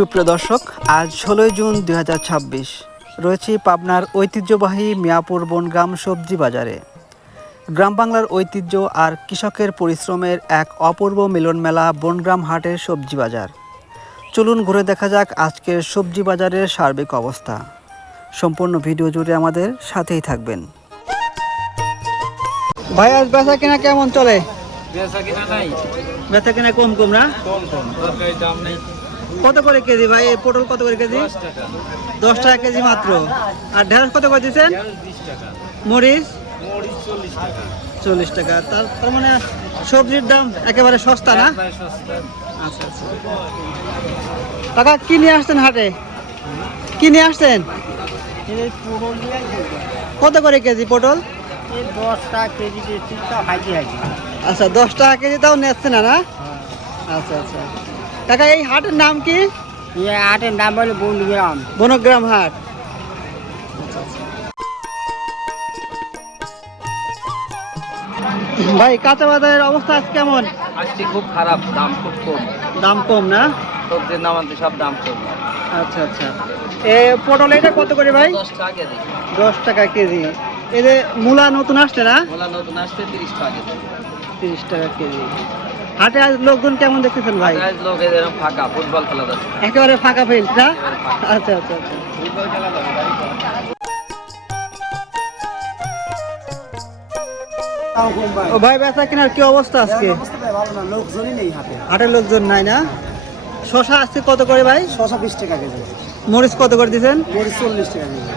সুপ্রিয় দর্শক, আজ 16 জুন 2026 রয়েছি পাবনার ঐতিহ্যবাহী মিয়াপুর বনগ্রাম সবজি বাজারে। গ্রাম বাংলার ঐতিহ্য আর কৃষকের পরিশ্রমের এক অপূর্ব মিলন মেলা বনগ্রাম হাটের সবজি বাজার। চলুন ঘুরে দেখা যাক আজকের সবজি বাজারের সার্বিক অবস্থা। সম্পূর্ণ ভিডিও জুড়ে আমাদের সাথেই থাকবেন। ভাই, আজ বেচা কেনা কেমন চলে? বেচা কেনা কম কম না? কত করে কেজি ভাই? পটল কত করে কেজি? 10 টাকা কেজি মাত্র। আর ঢেঁড়স কত করে দিচ্ছেন? মরিচ 40 টাকা। তার মানে সবজির দাম একেবারে সস্তা না? আচ্ছা আচ্ছা। টাকা কি নিয়ে আসছেন হাটে? কি নিয়ে আসছেন? কত করে কেজি পটল? 10 টাকা কেজি। আচ্ছা, 10 টাকা কেজি তাও নিচ্ছে না? আচ্ছা আচ্ছা। কাকা, এই হাটের নাম কি? হাটের নাম হলো বনগ্রাম। বনগ্রাম হাট। ভাই, কাঁচা বাজারের অবস্থা আজ কেমন? আজকে খুব খারাপ, দাম খুব কম। দাম কম না? সবজির নাম আনতে সব দাম কম। আচ্ছা আচ্ছা। পটল এটা কত করে ভাই? 10 টাকা কেজি। 10 টাকা কেজি। এই যে মূলা নতুন আসছে না? মূলা নতুন আসছে 30 টাকা কেজি। 30 টাকা কেজি। হাটে আজ লোকজন কেমন দেখতেছেন ভাই? আজ লোক এরকম ফাঁকা, ফুটবল খেলা যাচ্ছে। একেবারে ফাঁকা ফিল্ড না? একেবারে ফাঁকা। আচ্ছা আচ্ছা আচ্ছা। ফুটবল খেলা যাবে, গাড়ি করা। ও ভাই, বেচা কেনার কি অবস্থা আজকে? লোকজনই নেই হাটে। হাটের লোকজন নাই না? শশা আজকে কত করে ভাই? 20 টাকা কেজি। মরিচ কত করে দিচ্ছেন? মরিচ 40 টাকা কেজি।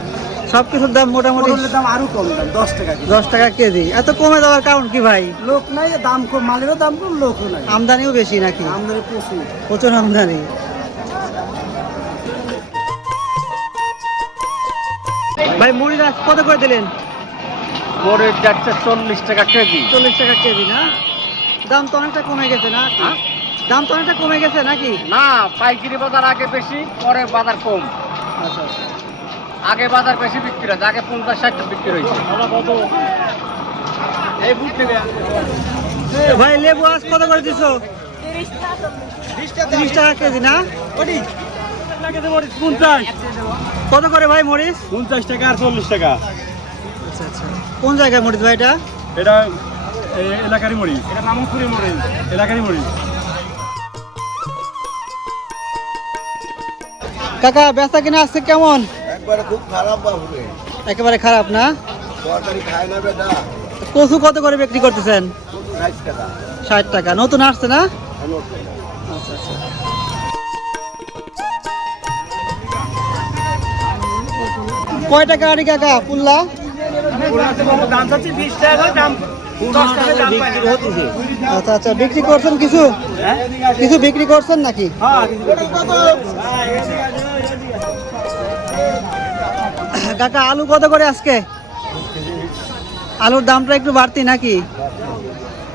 সব কিছুর দাম মোটামুটি পটলের দাম আরো কম, দাম 10 টাকা কেজি। 10 টাকা কেজি। এত কমে দেওয়ার কারণ কি ভাই? লোক নাই, দাম কম, মালেরও দাম কম, লোকও নাই। আমদানিও বেশি নাকি? আমদানি প্রচুর। প্রচুর আমদানি। ভাই, মরিচ আজ কত করে দিলেন? মরিচ যাচ্ছে 40 টাকা কেজি। 40 টাকা কেজি না? দাম তো অনেকটা কমে গেছে না? দাম তো অনেকটা কমে গেছে নাকি? না, পাইকারি বাজার আগে বেশি, পরে বাজার কম। আচ্ছা আচ্ছা। আগে বাজার বেশি বিক্রি হয়েছে, আগে 50-60 বিক্রি হয়েছে। এই বুঝ থেকে ভাই, লেবু আজ কত করে দিছো? 30 টাকা কেজি না? কত করে ভাই মরিচ? 50 টাকা আর 40 টাকা। আচ্ছা আচ্ছা। কোন জায়গায় মরিচ ভাই এটা? এটা এলাকারই মরিচ। এটা মামুপুরি মরিচ, এলাকারই মরিচ। কাকা, বেচা কিনা আজকে কেমন? একবারে খুব খারাপ বাবুরে। একেবারে খারাপ না? তরকারি খায় না বেটা। কচু কত করে বিক্রি করতেছেন? 60 টাকা। 60 টাকা। নতুন আসছে না? আচ্ছা আচ্ছা। কয় টাকা আড়ি কাকা পুল্লা? দাম চাচ্ছি 20 টাকা, দাম 10 টাকা দাম পায় না। আচ্ছা আচ্ছা। বিক্রি করছেন কিছু? কিছু বিক্রি করছেন নাকি? কাকা, আলু কত করে আজকে? আলুর দামটা একটু বাড়তি নাকি?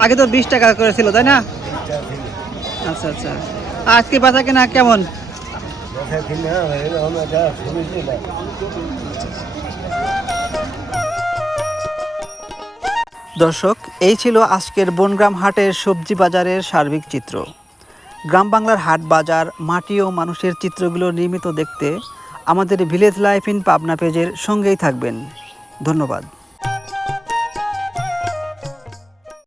আগে তো 20 টাকা করে ছিল, তাই না? আচ্ছা আচ্ছা। আজকে বেচা কেনা কেমন? দর্শক, এই ছিল আজকের বনগ্রাম হাটের সবজি বাজারের সার্বিক চিত্র। গ্রাম বাংলার হাট বাজার, মাটি ও মানুষের চিত্রগুলো নিয়মিত দেখতে আমাদের ভিলেজ লাইফ ইন পাবনা পেজের সঙ্গেই থাকবেন। ধন্যবাদ।